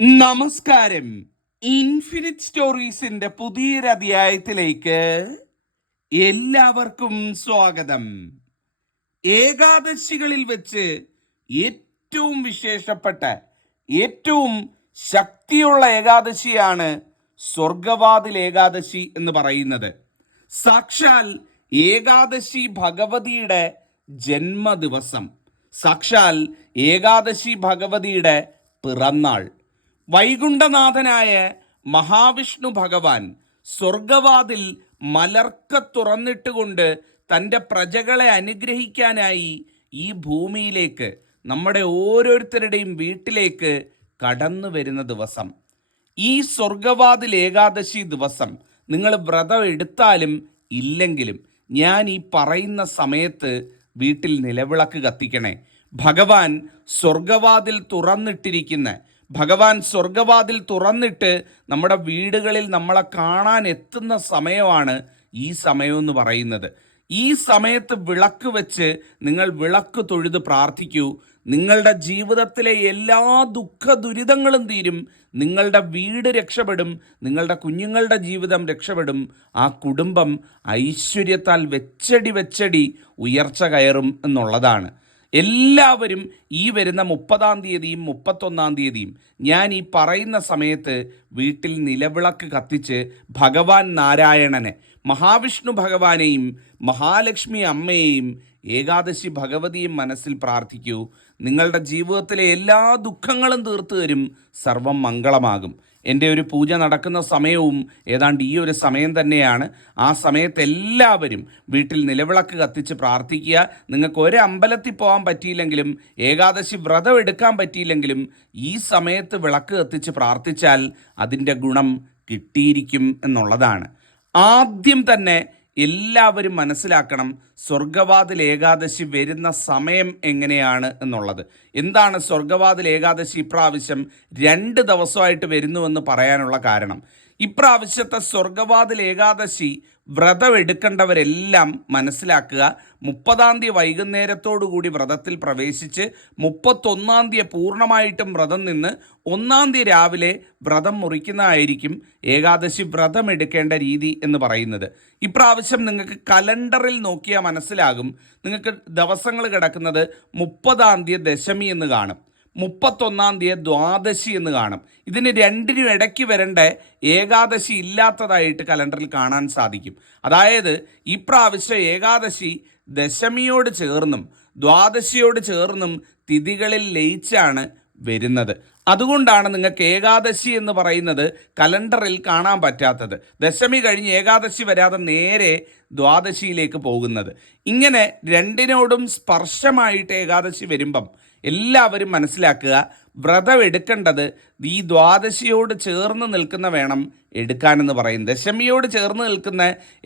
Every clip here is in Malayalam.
നമസ്കാരം. ഇൻഫിനിറ്റ് സ്റ്റോറീസിന്റെ പുതിയൊരു അധ്യായത്തിലേക്ക് എല്ലാവർക്കും സ്വാഗതം. ഏകാദശികളിൽ വെച്ച് ഏറ്റവും വിശേഷപ്പെട്ട ഏറ്റവും ശക്തിയുള്ള ഏകാദശിയാണ് സ്വർഗവാതിൽ ഏകാദശി എന്ന് പറയുന്നത്. സാക്ഷാൽ ഏകാദശി ഭഗവതിയുടെ ജന്മദിവസം, സാക്ഷാൽ ഏകാദശി ഭഗവതിയുടെ പിറന്നാൾ. വൈകുണ്ഠനാഥനായ മഹാവിഷ്ണു ഭഗവാൻ സ്വർഗവാതിൽ മലർക്ക തുറന്നിട്ടുകൊണ്ട് തൻ്റെ പ്രജകളെ അനുഗ്രഹിക്കാനായി ഈ ഭൂമിയിലേക്ക്, നമ്മുടെ ഓരോരുത്തരുടെയും വീട്ടിലേക്ക് കടന്നു വരുന്ന ദിവസം. ഈ സ്വർഗവാതിൽ ഏകാദശി ദിവസം നിങ്ങൾ വ്രതം എടുത്താലും ഇല്ലെങ്കിലും ഞാൻ ഈ പറയുന്ന സമയത്ത് വീട്ടിൽ നിലവിളക്ക് കത്തിക്കണേ. ഭഗവാൻ സ്വർഗവാതിൽ തുറന്നിട്ട് നമ്മുടെ വീടുകളിൽ നമ്മളെ കാണാൻ എത്തുന്ന സമയമാണ് ഈ സമയമെന്ന് പറയുന്നത്. ഈ സമയത്ത് വിളക്ക് വെച്ച് നിങ്ങൾ വിളക്ക് തൊഴുത് പ്രാർത്ഥിക്കൂ. നിങ്ങളുടെ ജീവിതത്തിലെ എല്ലാ ദുഃഖ ദുരിതങ്ങളും തീരും. നിങ്ങളുടെ വീട് രക്ഷപ്പെടും, നിങ്ങളുടെ കുഞ്ഞുങ്ങളുടെ ജീവിതം രക്ഷപ്പെടും. ആ കുടുംബം ഐശ്വര്യത്താൽ വെച്ചടി ഉയർച്ച കയറും എന്നുള്ളതാണ്. എല്ലാവരും ഈ വരുന്ന 30-ാം തീയതിയും 31-ാം തീയതിയും ഞാൻ ഈ പറയുന്ന സമയത്ത് വീട്ടിൽ നിലവിളക്ക് കത്തിച്ച് ഭഗവാൻ നാരായണനെ, മഹാവിഷ്ണു ഭഗവാനെയും മഹാലക്ഷ്മി അമ്മയെയും ഏകാദശി ഭഗവതിയും മനസ്സിൽ പ്രാർത്ഥിക്കൂ. നിങ്ങളുടെ ജീവിതത്തിലെ എല്ലാ ദുഃഖങ്ങളും തീർത്തു തരും. സർവം മംഗളമാകും. എൻ്റെ ഒരു പൂജ നടക്കുന്ന സമയവും ഏതാണ്ട് ഈ ഒരു സമയം തന്നെയാണ്. ആ സമയത്ത് എല്ലാവരും വീട്ടിൽ നിലവിളക്ക് കത്തിച്ച് പ്രാർത്ഥിക്കുക. നിങ്ങൾക്ക് ഒരു അമ്പലത്തിൽ പോകാൻ പറ്റിയില്ലെങ്കിലും, ഏകാദശി വ്രതം എടുക്കാൻ പറ്റിയില്ലെങ്കിലും ഈ സമയത്ത് വിളക്ക് കത്തിച്ച് പ്രാർത്ഥിച്ചാൽ അതിൻ്റെ ഗുണം കിട്ടിയിരിക്കും എന്നുള്ളതാണ്. ആദ്യം തന്നെ എല്ലാവരും മനസ്സിലാക്കണം സ്വർഗവാതിൽ ഏകാദശി വരുന്ന സമയം എങ്ങനെയാണ് എന്നുള്ളത്. എന്താണ് സ്വർഗവാതിൽ ഏകാദശി ഇപ്രാവശ്യം 2 ദിവസമായിട്ട് വരുന്നുവെന്ന് പറയാനുള്ള കാരണം, ഇപ്രാവശ്യത്തെ സ്വർഗവാതിൽ ഏകാദശി വ്രതം എടുക്കേണ്ടവരെല്ലാം മനസ്സിലാക്കുക. 30-ാം തീയതി വൈകുന്നേരത്തോടുകൂടി വ്രതത്തിൽ പ്രവേശിച്ച് 31-ാം തീയതി പൂർണ്ണമായിട്ടും വ്രതം നിന്ന് 1-ാം തീയതി രാവിലെ വ്രതം മുറിക്കുന്നതായിരിക്കും ഏകാദശി വ്രതം എടുക്കേണ്ട രീതി എന്ന് പറയുന്നത്. ഇപ്രാവശ്യം നിങ്ങൾക്ക് കലണ്ടറിൽ നോക്കിയാൽ മനസ്സിലാകും. നിങ്ങൾക്ക് ദിവസങ്ങൾ കിടക്കുന്നത് 30-ാം തീയതി ദശമി എന്ന് കാണും, 31-ാം തീയതി ദ്വാദശി എന്ന് കാണും. ഇതിന് രണ്ടിനും ഇടയ്ക്ക് വരേണ്ട ഏകാദശി ഇല്ലാത്തതായിട്ട് കലണ്ടറിൽ കാണാൻ സാധിക്കും. അതായത് ഈ പ്രാവശ്യം ഏകാദശി ദശമിയോട് ചേർന്നും ദ്വാദശിയോട് ചേർന്നും തിഥികളിൽ ലയിച്ചാണ് വരുന്നത്. അതുകൊണ്ടാണ് നിങ്ങൾക്ക് ഏകാദശി എന്ന് പറയുന്നത് കലണ്ടറിൽ കാണാൻ പറ്റാത്തത്. ദശമി കഴിഞ്ഞ് ഏകാദശി വരാതെ നേരെ ദ്വാദശിയിലേക്ക് പോകുന്നത്. ഇങ്ങനെ രണ്ടിനോടും സ്പർശമായിട്ട് ഏകാദശി വരുമ്പം എല്ലാവരും മനസ്സിലാക്കുക, വ്രതം എടുക്കേണ്ടത് ഈ ദ്വാദശിയോട് ചേർന്ന് നിൽക്കുന്ന വേണം എടുക്കാനെന്ന് പറയും. ദശമിയോട് ചേർന്ന് നിൽക്കുന്ന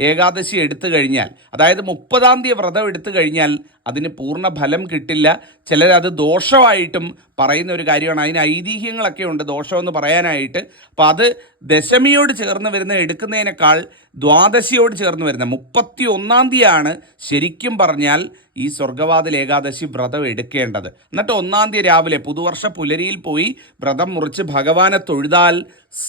ഏകാദശി എടുത്തു കഴിഞ്ഞാൽ, അതായത് 30-ാം തീയതി വ്രതം എടുത്തു കഴിഞ്ഞാൽ അതിന് പൂർണ്ണ ഫലം കിട്ടില്ല. ചിലരത് ദോഷമായിട്ടും പറയുന്ന ഒരു കാര്യമാണ്. അതിന് ഐതിഹ്യങ്ങളൊക്കെ ഉണ്ട് ദോഷമെന്ന് പറയാനായിട്ട്. അപ്പോൾ അത് ദശമിയോട് ചേർന്ന് വരുന്ന എടുക്കുന്നതിനേക്കാൾ ദ്വാദശിയോട് ചേർന്ന് വരുന്ന 31-ാം തീയതിയാണ് ശരിക്കും പറഞ്ഞാൽ ഈ സ്വർഗവാതിൽ ഏകാദശി വ്രതം എടുക്കേണ്ടത്. എന്നിട്ട് 1-ാം തീയതി രാവിലെ പുതുവർഷ പുലരിയിൽ പോയി വ്രതം മുറിച്ച് ഭഗവാനെ തൊഴുതാൽ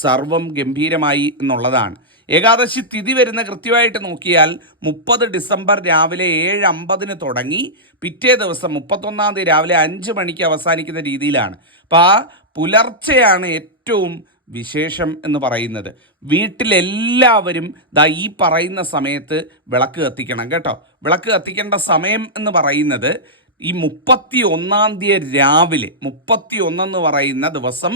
സർവം ഗംഭീരമായി എന്നുള്ളതാണ്. ഏകാദശി തിഥി വരുന്ന കൃത്യമായിട്ട് നോക്കിയാൽ 30 ഡിസംബർ രാവിലെ 7:50 തുടങ്ങി പിറ്റേ ദിവസം 31-ാം തീയതി രാവിലെ 5 മണിക്ക് അവസാനിക്കുന്ന രീതിയിലാണ്. അപ്പോൾ ആ പുലർച്ചെയാണ് ഏറ്റവും വിശേഷം എന്ന് പറയുന്നത്. വീട്ടിലെല്ലാവരും ഈ പറയുന്ന സമയത്ത് വിളക്ക് കത്തിക്കണം കേട്ടോ. വിളക്ക് കത്തിക്കേണ്ട സമയം എന്ന് പറയുന്നത് ഈ 31-ാം തീയതി രാവിലെ, 31 എന്ന് പറയുന്ന ദിവസം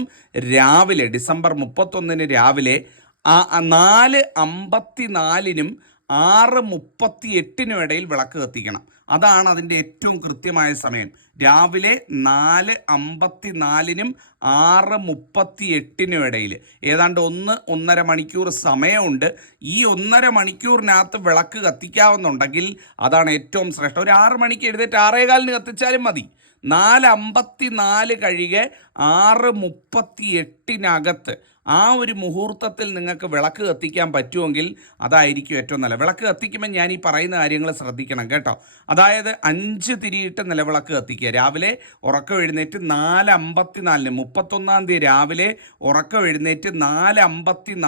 രാവിലെ, ഡിസംബർ 31 രാവിലെ 4:54-നും 6:38-നും ഇടയിൽ വിളക്ക് കത്തിക്കണം. അതാണ് അതിൻ്റെ ഏറ്റവും കൃത്യമായ സമയം. രാവിലെ 4:54-നും 6:38-നും ഇടയിൽ ഏതാണ്ട് 1-1.5 മണിക്കൂർ സമയമുണ്ട്. ഈ 1.5 മണിക്കൂറിനകത്ത് വിളക്ക് കത്തിക്കാവുന്നുണ്ടെങ്കിൽ അതാണ് ഏറ്റവും ശ്രേഷ്ഠം. ഒരു 6 മണിക്ക് എഴുന്നേറ്റ് 6:15-ന് കത്തിച്ചാലും മതി. 4:54 കഴിയുക 6:38 ഇരുട്ടിനകത്ത് ആ ഒരു മുഹൂർത്തത്തിൽ നിങ്ങൾക്ക് വിളക്ക് കത്തിക്കാൻ പറ്റുമെങ്കിൽ അതായിരിക്കും ഏറ്റവും നല്ല. വിളക്ക് കത്തിക്കുമ്പോൾ ഞാൻ ഈ പറയുന്ന കാര്യങ്ങൾ ശ്രദ്ധിക്കണം കേട്ടോ. അതായത് 5 തിരിയിട്ട് നിലവിളക്ക് കത്തിക്കുക. രാവിലെ ഉറക്കം എഴുന്നേറ്റ് 4:54 31 തീയതി രാവിലെ ഉറക്കം എഴുന്നേറ്റ് 4:54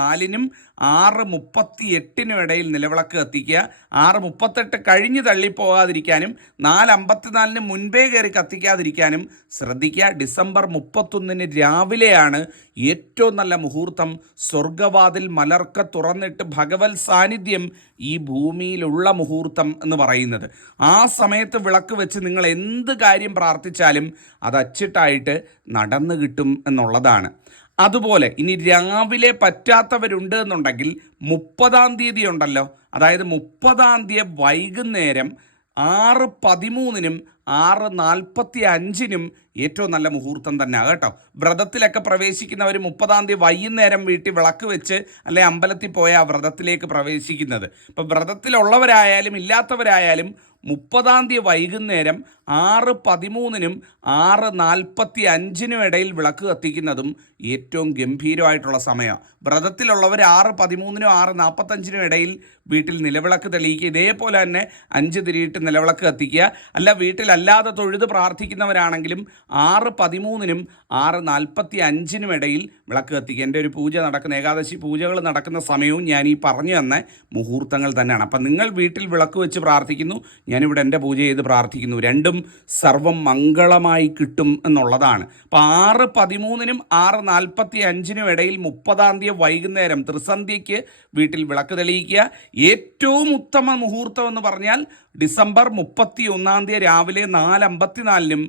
6:38 ഇടയിൽ നിലവിളക്ക് കത്തിക്കുക. 6:38 കഴിഞ്ഞ് തള്ളിപ്പോകാതിരിക്കാനും 4:54 മുൻപേ കയറി കത്തിക്കാതിരിക്കാനും ശ്രദ്ധിക്കുക. ഡിസംബർ 31 രാവിലെയാണ് ഏറ്റവും നല്ല മുഹൂർത്തം. സ്വർഗവാതിൽ മലർക്ക തുറന്നിട്ട് ഭഗവത് സാന്നിധ്യം ഈ ഭൂമിയിലുള്ള മുഹൂർത്തം എന്ന് പറയുന്നത്. ആ സമയത്ത് വിളക്ക് വെച്ച് നിങ്ങൾ എന്ത് കാര്യം പ്രാർത്ഥിച്ചാലും അത് അച്ചിട്ടായിട്ട് നടന്നു കിട്ടും എന്നുള്ളതാണ്. അതുപോലെ ഇനി രാവിലെ പറ്റാത്തവരുണ്ട് എന്നുണ്ടെങ്കിൽ 30 തീയതി ഉണ്ടല്ലോ, അതായത് 30 വൈകുന്നേരം 6:13 6:45 ഏറ്റവും നല്ല മുഹൂർത്തം തന്നെ കേട്ടോ. വ്രതത്തിലൊക്കെ പ്രവേശിക്കുന്നവർ 30 വൈകുന്നേരം വീട്ടിൽ വിളക്ക് വെച്ച് അല്ലെ അമ്പലത്തിൽ പോയ ആ വ്രതത്തിലേക്ക് പ്രവേശിക്കുന്നത്. ഇപ്പം വ്രതത്തിലുള്ളവരായാലും ഇല്ലാത്തവരായാലും 30 വൈകുന്നേരം 6:13 6:45 ഇടയിൽ വിളക്ക് കത്തിക്കുന്നതും ഏറ്റവും ഗംഭീരമായിട്ടുള്ള സമയമാണ്. വ്രതത്തിലുള്ളവർ 6:13 6:45 ഇടയിൽ വീട്ടിൽ നിലവിളക്ക് തെളിയിക്കുക. ഇതേപോലെ തന്നെ 5 തിരിയിട്ട് നിലവിളക്ക് കത്തിക്കുക. അല്ല വീട്ടിലല്ലാതെ തൊഴുത് പ്രാർത്ഥിക്കുന്നവരാണെങ്കിലും 6:13 6:45 ഇടയിൽ വിളക്ക് കത്തിക്കുക. എൻ്റെ ഒരു പൂജ നടക്കുന്ന ഏകാദശി പൂജകൾ നടക്കുന്ന സമയവും ഞാൻ ഈ പറഞ്ഞു തന്ന മുഹൂർത്തങ്ങൾ തന്നെയാണ്. അപ്പം നിങ്ങൾ വീട്ടിൽ വിളക്ക് വെച്ച് പ്രാർത്ഥിക്കുന്നു, ഞാനിവിടെ എൻ്റെ പൂജ ചെയ്ത് പ്രാർത്ഥിക്കുന്നു. രണ്ടും സർവം മംഗളമായി കിട്ടും എന്നുള്ളതാണ്. അപ്പോൾ 6:13 6:45 ഇടയിൽ 30 വൈകുന്നേരം ത്രിസന്ധ്യയ്ക്ക് വീട്ടിൽ വിളക്ക് തെളിയിക്കുക. ഏറ്റവും ഉത്തമ മുഹൂർത്തം എന്ന് പറഞ്ഞാൽ ഡിസംബർ 31 രാവിലെ 4:54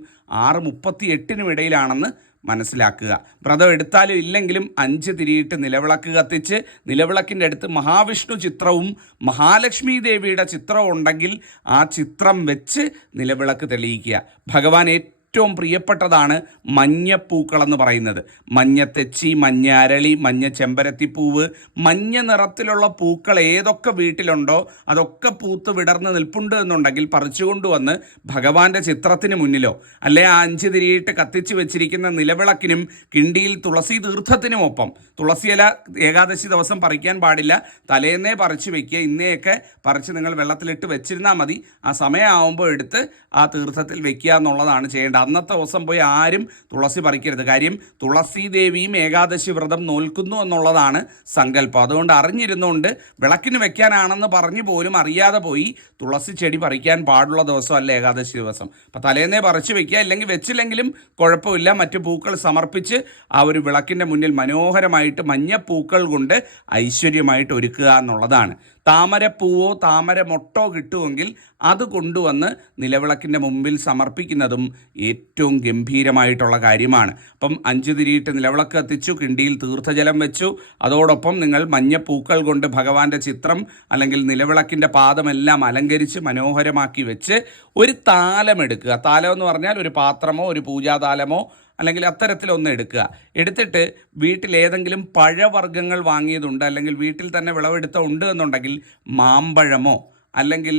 6:38 ഇടയിലാണെന്ന് മനസ്സിലാക്കുക. വ്രതം എടുത്താലും ഇല്ലെങ്കിലും 5 തിരിയിട്ട് നിലവിളക്ക് കത്തിച്ച് നിലവിളക്കിൻ്റെ അടുത്ത് മഹാവിഷ്ണു ചിത്രവും മഹാലക്ഷ്മി ദേവിയുടെ ചിത്രവും ഉണ്ടെങ്കിൽ ആ ചിത്രം വെച്ച് നിലവിളക്ക് തെളിയിക്കുക. ഭഗവാൻ ഏറ്റവും പ്രിയപ്പെട്ടതാണ് മഞ്ഞപ്പൂക്കളെന്ന് പറയുന്നത്. മഞ്ഞ തെച്ചി, മഞ്ഞ അരളി, മഞ്ഞ ചെമ്പരത്തിപ്പൂവ്, മഞ്ഞ നിറത്തിലുള്ള പൂക്കൾ ഏതൊക്കെ വീട്ടിലുണ്ടോ അതൊക്കെ പൂത്ത് വിടർന്ന് നിൽപ്പുണ്ട് എന്നുണ്ടെങ്കിൽ പറിച്ചുകൊണ്ടുവന്ന് ഭഗവാന്റെ ചിത്രത്തിന് മുന്നിലോ അല്ലെ ആ 5 തിരിയിട്ട് കത്തിച്ച് വെച്ചിരിക്കുന്ന നിലവിളക്കിനും കിണ്ടിയിൽ തുളസി തീർത്ഥത്തിനുമൊപ്പം, തുളസിയില ഏകാദശി ദിവസം പറിക്കാൻ പാടില്ല, തലേന്നേ പറിച്ച് വെക്കുക. ഇന്നേയൊക്കെ പറിച്ച് നിങ്ങൾ വെള്ളത്തിലിട്ട് വെച്ചിരുന്നാൽ മതി. ആ സമയമാകുമ്പോൾ എടുത്ത് ആ തീർത്ഥത്തിൽ വെക്കുക എന്നുള്ളതാണ് ചെയ്യേണ്ടത്. അന്നത്തെ ദിവസം പോയി ആരും തുളസി പറിക്കരുത്. കാര്യം തുളസി ദേവിയും ഏകാദശി വ്രതം നോൽക്കുന്നു എന്നുള്ളതാണ് സങ്കല്പം. അതുകൊണ്ട് അറിഞ്ഞിരുന്നുകൊണ്ട് വിളക്കിന് വെക്കാനാണെന്ന് പറഞ്ഞു പോലും അറിയാതെ പോയി തുളസി ചെടി പറിക്കാൻ പാടുള്ള ദിവസമല്ല ഏകാദശി ദിവസം. അപ്പം തലേന്നേ പറിച്ച് വെക്കുക. അല്ലെങ്കിൽ വെച്ചില്ലെങ്കിലും കുഴപ്പമില്ല, മറ്റു പൂക്കൾ സമർപ്പിച്ച് ആ ഒരു വിളക്കിൻ്റെ മുന്നിൽ മനോഹരമായിട്ട് മഞ്ഞപ്പൂക്കൾ കൊണ്ട് ഐശ്വര്യമായിട്ട് ഒരുക്കുക എന്നുള്ളതാണ്. താമരപ്പൂവോ താമരമൊട്ടോ കിട്ടുമെങ്കിൽ അത് കൊണ്ടുവന്ന് നിലവിളക്കിൻ്റെ മുമ്പിൽ സമർപ്പിക്കുന്നതും ഏറ്റവും ഗംഭീരമായിട്ടുള്ള കാര്യമാണ്. അപ്പം 5 തിരിയിട്ട് നിലവിളക്ക് കത്തിച്ചു, കിണ്ടിയിൽ തീർത്ഥജലം വെച്ചു, അതോടൊപ്പം നിങ്ങൾ മഞ്ഞപ്പൂക്കൾ കൊണ്ട് ഭഗവാന്റെ ചിത്രം അല്ലെങ്കിൽ നിലവിളക്കിൻ്റെ പാദമെല്ലാം അലങ്കരിച്ച് മനോഹരമാക്കി വെച്ച് ഒരു താലം എടുക്കുക. താലം എന്ന് പറഞ്ഞാൽ ഒരു പാത്രമോ ഒരു പൂജാതാലമോ അല്ലെങ്കിൽ അത്തരത്തിലൊന്ന് എടുക്കുക. എടുത്തിട്ട് വീട്ടിലേതെങ്കിലും പഴവർഗ്ഗങ്ങൾ വാങ്ങിയതുണ്ട് അല്ലെങ്കിൽ വീട്ടിൽ തന്നെ വിളവെടുത്ത ഉണ്ട് എന്നുണ്ടെങ്കിൽ മാമ്പഴമോ അല്ലെങ്കിൽ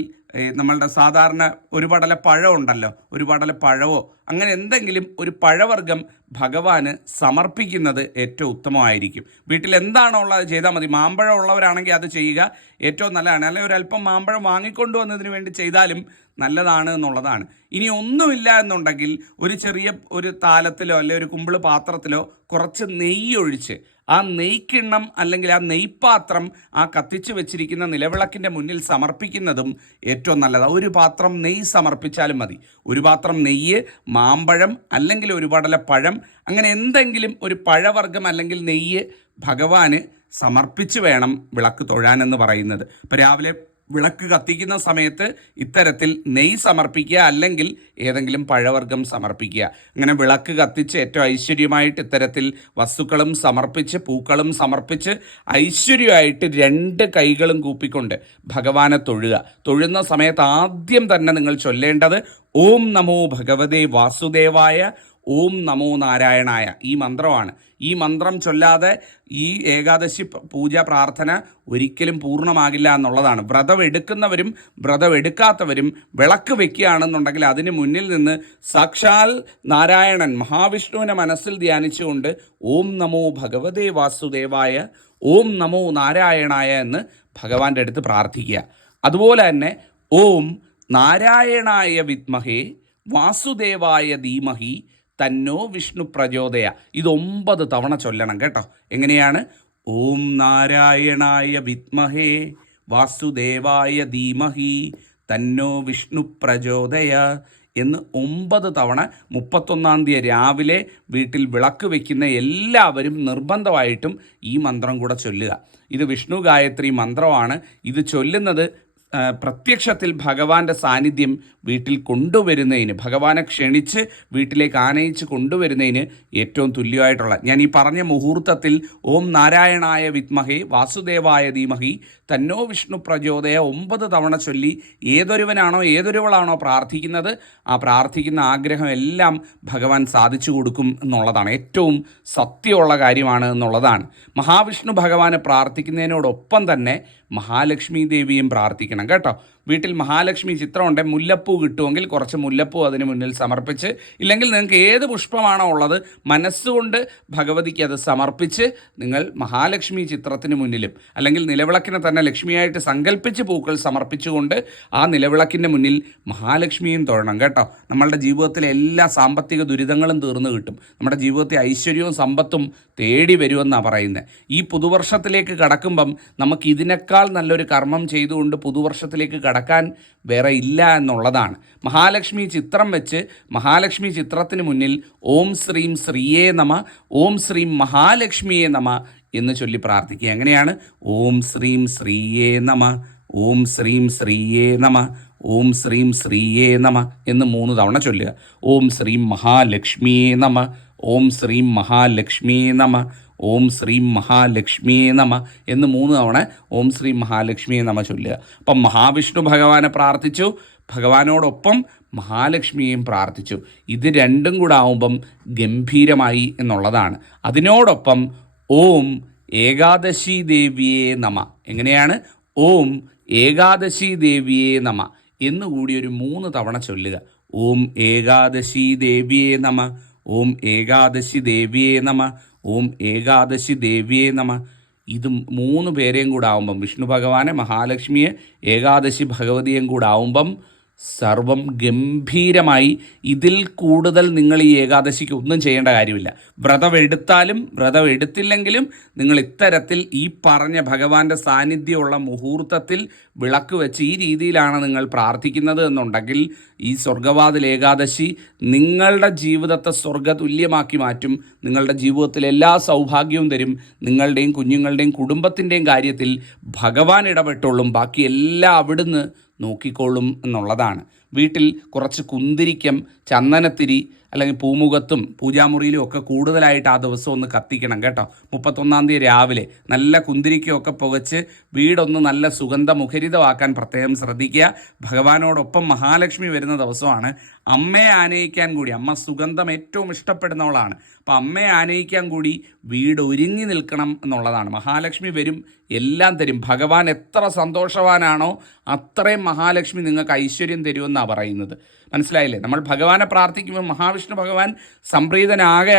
നമ്മളുടെ സാധാരണ ഒരു പടല പഴം ഉണ്ടല്ലോ, ഒരു പടല പഴവോ അങ്ങനെ എന്തെങ്കിലും ഒരു പഴവർഗ്ഗം ഭഗവാന് സമർപ്പിക്കുന്നത് ഏറ്റവും ഉത്തമമായിരിക്കും. വീട്ടിൽ എന്താണോ ഉള്ളത് ചെയ്താൽ മതി. മാമ്പഴം ഉള്ളവരാണെങ്കിൽ അത് ചെയ്യുക, ഏറ്റവും നല്ലതാണ്. അല്ലെങ്കിൽ ഒരല്പം മാമ്പഴം വാങ്ങിക്കൊണ്ടു വന്നതിന് വേണ്ടി ചെയ്താലും നല്ലതാണ് എന്നുള്ളതാണ്. ഇനി ഒന്നുമില്ല എന്നുണ്ടെങ്കിൽ ഒരു ചെറിയ ഒരു താലത്തിലോ അല്ലെങ്കിൽ ഒരു കുമ്പിള് പാത്രത്തിലോ കുറച്ച് നെയ്യ് ഒഴിച്ച് ആ നെയ്ക്കിണ്ണം അല്ലെങ്കിൽ ആ നെയ്പാത്രം ആ കത്തിച്ച് വെച്ചിരിക്കുന്ന നിലവിളക്കിൻ്റെ മുന്നിൽ സമർപ്പിക്കുന്നതും ഏറ്റവും നല്ലതാണ്. ഒരു പാത്രം നെയ്യ് സമർപ്പിച്ചാലും മതി. ഒരു പാത്രം നെയ്യ്, മാമ്പഴം അല്ലെങ്കിൽ ഒരു പടല പഴം, അങ്ങനെ എന്തെങ്കിലും ഒരു പഴവർഗ്ഗം അല്ലെങ്കിൽ നെയ്യ് ഭഗവാന് സമർപ്പിച്ച് വേണം വിളക്ക് തൊഴാനെന്ന് പറയുന്നത്. ഇപ്പോൾ രാവിലെ വിളക്ക് കത്തിക്കുന്ന സമയത്ത് ഇത്തരത്തിൽ നെയ്യ് സമർപ്പിക്കുക അല്ലെങ്കിൽ ഏതെങ്കിലും പഴവർഗ്ഗം സമർപ്പിക്കുക. അങ്ങനെ വിളക്ക് കത്തിച്ച് ഏറ്റവും ഐശ്വര്യമായിട്ട് ഇത്തരത്തിൽ വസ്തുക്കളും സമർപ്പിച്ച് പൂക്കളും സമർപ്പിച്ച് ഐശ്വര്യമായിട്ട് 2 കൈകളും കൂപ്പിക്കൊണ്ട് ഭഗവാനെ തൊഴുക. തൊഴുന്ന സമയത്ത് ആദ്യം തന്നെ നിങ്ങൾ ചൊല്ലേണ്ടത് ഓം നമോ ഭഗവതേ വാസുദേവായ, ഓം നമോ നാരായണായ ഈ മന്ത്രമാണ്. ഈ മന്ത്രം ചൊല്ലാതെ ഈ ഏകാദശി പൂജ പ്രാർത്ഥന ഒരിക്കലും പൂർണ്ണമാകില്ല എന്നുള്ളതാണ്. വ്രതം എടുക്കുന്നവരും വ്രതം എടുക്കാത്തവരും വിളക്ക് വെക്കുകയാണെന്നുണ്ടെങ്കിൽ അതിന് മുന്നിൽ നിന്ന് സാക്ഷാൽ നാരായണൻ മഹാവിഷ്ണുവിനെ മനസ്സിൽ ധ്യാനിച്ചുകൊണ്ട് ഓം നമോ ഭഗവതേ വാസുദേവായ, ഓം നമോ നാരായണായ എന്ന് ഭഗവാന്റെ അടുത്ത് പ്രാർത്ഥിക്കുക. അതുപോലെ തന്നെ ഓം നാരായണായ വിദ്മഹേ വാസുദേവായ ധീമഹി തന്നോ വിഷ്ണു പ്രചോദയ. ഇത് 9 തവണ ചൊല്ലണം കേട്ടോ. എങ്ങനെയാണ്? ഓം നാരായണായ വിദ്മഹേ വാസുദേവായ ധീമഹി തന്നോ വിഷ്ണു പ്രചോദയ എന്ന് 9 തവണ 31-ാം തീയതി രാവിലെ വീട്ടിൽ വിളക്ക് വയ്ക്കുന്ന എല്ലാവരും നിർബന്ധമായിട്ടും ഈ മന്ത്രം കൂടെ ചൊല്ലുക. ഇത് വിഷ്ണു ഗായത്രി മന്ത്രമാണ്. ഇത് ചൊല്ലുന്നത് പ്രത്യക്ഷത്തിൽ ഭഗവാന്റെ സാന്നിധ്യം വീട്ടിൽ കൊണ്ടുവരുന്നതിന്, ഭഗവാനെ ക്ഷണിച്ച് വീട്ടിലേക്ക് ആനയിച്ച് കൊണ്ടുവരുന്നതിന് ഏറ്റവും തുല്യമായിട്ടുള്ള, ഞാൻ ഈ പറഞ്ഞ മുഹൂർത്തത്തിൽ ഓം നാരായണായ വിദ്മഹേ വാസുദേവായ ധീമഹി തന്നോ വിഷ്ണു പ്രചോദയ 9 തവണ ചൊല്ലി ഏതൊരുവനാണോ ഏതൊരുവളാണോ പ്രാർത്ഥിക്കുന്നത് ആ പ്രാർത്ഥിക്കുന്ന ആഗ്രഹം എല്ലാം ഭഗവാൻ സാധിച്ചു കൊടുക്കും എന്നുള്ളതാണ്. ഏറ്റവും സത്യമുള്ള കാര്യമാണ് എന്നുള്ളതാണ്. മഹാവിഷ്ണു ഭഗവാനെ പ്രാർത്ഥിക്കുന്നതിനോടൊപ്പം തന്നെ മഹാലക്ഷ്മി ദേവിയും പ്രാർത്ഥിക്കണം കേട്ടോ. വീട്ടിൽ മഹാലക്ഷ്മി ചിത്രമുണ്ട്, മുല്ലപ്പൂ കിട്ടുമെങ്കിൽ കുറച്ച് മുല്ലപ്പൂ അതിന് മുന്നിൽ സമർപ്പിച്ച്, ഇല്ലെങ്കിൽ നിങ്ങൾക്ക് ഏത് പുഷ്പമാണോ ഉള്ളത് മനസ്സുകൊണ്ട് ഭഗവതിക്ക് അത് സമർപ്പിച്ച് നിങ്ങൾ മഹാലക്ഷ്മി ചിത്രത്തിന് മുന്നിലും അല്ലെങ്കിൽ നിലവിളക്കിനെ തന്നെ ലക്ഷ്മിയായിട്ട് സങ്കല്പിച്ച് പൂക്കൾ സമർപ്പിച്ചുകൊണ്ട് ആ നിലവിളക്കിൻ്റെ മുന്നിൽ മഹാലക്ഷ്മിയും തൊഴണം കേട്ടോ. നമ്മളുടെ ജീവിതത്തിലെ എല്ലാ സാമ്പത്തിക ദുരിതങ്ങളും തീർന്നു കിട്ടും. നമ്മുടെ ജീവിതത്തിൽ ഐശ്വര്യവും സമ്പത്തും തേടി വരുമെന്നാണ് പറയുന്നത്. ഈ പുതുവർഷത്തിലേക്ക് കടക്കുമ്പം നമുക്ക് ഇതിനേക്കാൾ നല്ലൊരു കർമ്മം ചെയ്തുകൊണ്ട് പുതുവർഷത്തിലേക്ക് കടക്കാൻ വേറെ ഇല്ല എന്നുള്ളതാണ്. മഹാലക്ഷ്മി ചിത്രം വെച്ച് മഹാലക്ഷ്മി ചിത്രത്തിന് മുന്നിൽ ഓം ശ്രീം ശ്രീയേ നമ, ഓം ശ്രീം മഹാലക്ഷ്മിയേ നമ എന്ന് ചൊല്ലി പ്രാർത്ഥിക്കുക. എങ്ങനെയാണ്? ഓം ശ്രീം ശ്രീയേ നമ, ഓം ശ്രീം ശ്രീയേ നമ, ഓം ശ്രീം ശ്രീയേ നമ എന്ന് 3 തവണ ചൊല്ലുക. ഓം ശ്രീം മഹാലക്ഷ്മിയേ നമ, ഓം ശ്രീം മഹാലക്ഷ്മിയേ നമ, ഓം ശ്രീം മഹാലക്ഷ്മിയേ നമ എന്ന് 3 തവണ ഓം ശ്രീം മഹാലക്ഷ്മിയെ നമ ചൊല്ലുക. അപ്പം മഹാവിഷ്ണു ഭഗവാനെ പ്രാർത്ഥിച്ചു, ഭഗവാനോടൊപ്പം മഹാലക്ഷ്മിയെയും പ്രാർത്ഥിച്ചു. ഇത് രണ്ടും കൂടെ ആവുമ്പം ഗംഭീരമായി എന്നുള്ളതാണ്. അതിനോടൊപ്പം ഓം ഏകാദശി ദേവിയേ നമ. എങ്ങനെയാണ്? ഓം ഏകാദശി ദേവിയേ നമ എന്നുകൂടി ഒരു 3 തവണ ചൊല്ലുക. ഓം ഏകാദശി ദേവിയേ നമ, ഓം ഏകാദശി ദേവിയേ നമ, ഓം ഏകാദശി ദേവിയേ നമ. ഇത് 3 പേരെയും കൂടെ ആവുമ്പം, വിഷ്ണു ഭഗവാനെ, മഹാലക്ഷ്മിയെ, ഏകാദശി ഭഗവതിയും കൂടെ ആവുമ്പം സർവം ഗംഭീരമായി. ഇതിൽ കൂടുതൽ നിങ്ങൾ ഈ ഏകാദശിക്ക് ഒന്നും ചെയ്യേണ്ട കാര്യമില്ല. വ്രതം എടുത്താലും വ്രതം എടുത്തില്ലെങ്കിലും നിങ്ങൾ ഇത്തരത്തിൽ ഈ പറഞ്ഞ ഭഗവാന്റെ സാന്നിധ്യമുള്ള മുഹൂർത്തത്തിൽ വിളക്ക് വെച്ച് ഈ രീതിയിലാണ് നിങ്ങൾ പ്രാർത്ഥിക്കുന്നത് എന്നുണ്ടെങ്കിൽ ഈ സ്വർഗവാതിൽ ഏകാദശി നിങ്ങളുടെ ജീവിതത്തെ സ്വർഗതുല്യമാക്കി മാറ്റും. നിങ്ങളുടെ ജീവിതത്തിൽ എല്ലാ സൗഭാഗ്യവും തരും. നിങ്ങളുടെയും കുഞ്ഞുങ്ങളുടെയും കുടുംബത്തിൻ്റെയും കാര്യത്തിൽ ഭഗവാൻ ഇടപെട്ടോളും. ബാക്കി എല്ലാം അവിടുന്ന് നോക്കിക്കൊള്ളും എന്നുള്ളതാണ്. വീട്ടിൽ കുറച്ച് കുന്തിരിക്കം, ചന്ദനത്തിരി അല്ലെങ്കിൽ പൂമുഖത്തും പൂജാമുറിയിലും ഒക്കെ കൂടുതലായിട്ട് ആ ദിവസം ഒന്ന് കത്തിക്കണം കേട്ടോ. 31-ാം തീയതി രാവിലെ നല്ല കുന്തിരിക്കമൊക്കെ പുകച്ച് വീടൊന്ന് നല്ല സുഗന്ധമുഖരിതമാക്കാൻ പ്രത്യേകം ശ്രദ്ധിക്കുക. ഭഗവാനോടൊപ്പം മഹാലക്ഷ്മി വരുന്ന ദിവസമാണ്. അമ്മയെ ആനയിക്കാൻ കൂടി, അമ്മ സുഗന്ധം ഏറ്റവും ഇഷ്ടപ്പെടുന്നവളാണ്. അപ്പം അമ്മയെ ആനയിക്കാൻ കൂടി വീട് ഒരുങ്ങി നിൽക്കണം എന്നുള്ളതാണ്. മഹാലക്ഷ്മി വരും, എല്ലാം തരും. ഭഗവാൻ എത്ര സന്തോഷവാനാണോ അത്രയും മഹാലക്ഷ്മി നിങ്ങൾക്ക് ഐശ്വര്യം തരുമെന്നാണ് പറയുന്നത്. മനസ്സിലായില്ലേ? നമ്മൾ ഭഗവാനെ പ്രാർത്ഥിക്കുമ്പോൾ മഹാവിഷ്ണു ഭഗവാൻ സംപ്രീതനാകെ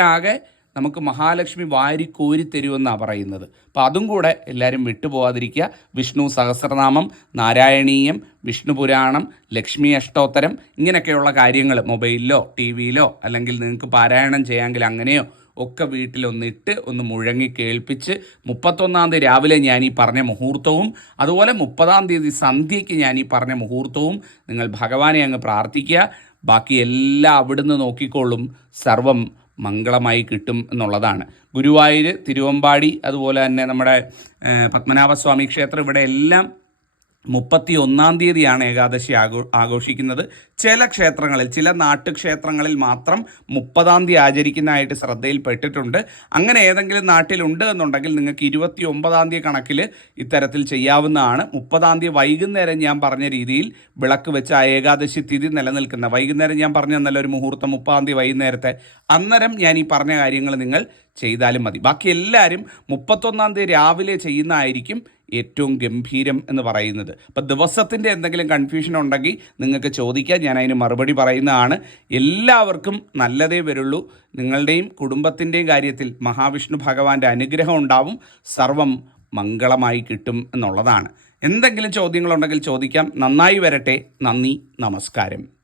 നമുക്ക് മഹാലക്ഷ്മി വാരിക്കോരി തരുമെന്നാണ് പറയുന്നത്. അപ്പോൾ അതും കൂടെ എല്ലാവരും വിട്ടുപോകാതിരിക്കുക. വിഷ്ണു സഹസ്രനാമം, നാരായണീയം, വിഷ്ണു പുരാണം, ലക്ഷ്മി അഷ്ടോത്തരം ഇങ്ങനെയൊക്കെയുള്ള കാര്യങ്ങൾ മൊബൈലിലോ ടി വിയിലോ അല്ലെങ്കിൽ നിങ്ങൾക്ക് പാരായണം ചെയ്യാമെങ്കിൽ അങ്ങനെയോ ഒക്കെ വീട്ടിലൊന്നിട്ട് ഒന്ന് മുഴങ്ങി കേൾപ്പിച്ച് 31-ാം തീയതി രാവിലെ ഞാൻ ഈ പറഞ്ഞ മുഹൂർത്തവും അതുപോലെ 30-ാം തീയതി സന്ധ്യയ്ക്ക് ഞാൻ ഈ പറഞ്ഞ മുഹൂർത്തവും നിങ്ങൾ ഭഗവാനെ അങ്ങ് പ്രാർത്ഥിക്കുക. ബാക്കി എല്ലാം അവിടുന്ന് നോക്കിക്കോളും. സർവം മംഗളമായി കിട്ടും എന്നുള്ളതാണ്. ഗുരുവായൂർ, തിരുവമ്പാടി, അതുപോലെ തന്നെ നമ്മുടെ പത്മനാഭസ്വാമി ക്ഷേത്രം, ഇവിടെ എല്ലാം 31 ഏകാദശി ആഘോഷിക്കുന്നത്. ചില ക്ഷേത്രങ്ങളിൽ, ചില നാട്ടുക്ഷേത്രങ്ങളിൽ മാത്രം 30 ആചരിക്കുന്നതായിട്ട് ശ്രദ്ധയിൽപ്പെട്ടിട്ടുണ്ട്. അങ്ങനെ ഏതെങ്കിലും നാട്ടിലുണ്ട് എന്നുണ്ടെങ്കിൽ നിങ്ങൾക്ക് 29 കണക്കിൽ ഇത്തരത്തിൽ ചെയ്യാവുന്നതാണ്. 30 വൈകുന്നേരം ഞാൻ പറഞ്ഞ രീതിയിൽ വിളക്ക് വെച്ച് ആ ഏകാദശി തിഥി നിലനിൽക്കുന്ന വൈകുന്നേരം ഞാൻ പറഞ്ഞ നല്ലൊരു മുഹൂർത്തം 30 വൈകുന്നേരത്തെ, അന്നേരം ഞാൻ ഈ പറഞ്ഞ കാര്യങ്ങൾ നിങ്ങൾ ചെയ്താലും മതി. ബാക്കി എല്ലാവരും 31 രാവിലെ ചെയ്യുന്നതായിരിക്കും ഏറ്റവും ഗംഭീരം എന്ന് പറയുന്നത്. അപ്പോൾ ദിവസത്തിൻ്റെ എന്തെങ്കിലും കൺഫ്യൂഷൻ ഉണ്ടെങ്കിൽ നിങ്ങൾക്ക് ചോദിക്കാം, ഞാൻ അതിന് മറുപടി പറയുന്നതാണ്. എല്ലാവർക്കും നല്ലതേ വരുള്ളൂ. നിങ്ങളുടെയും കുടുംബത്തിൻ്റെയും കാര്യത്തിൽ മഹാവിഷ്ണു ഭഗവാന്റെ അനുഗ്രഹം ഉണ്ടാവും, സർവം മംഗളമായി കിട്ടും എന്നുള്ളതാണ്. എന്തെങ്കിലും ചോദ്യങ്ങളുണ്ടെങ്കിൽ ചോദിക്കാം. നന്നായി വരട്ടെ. നന്ദി, നമസ്കാരം.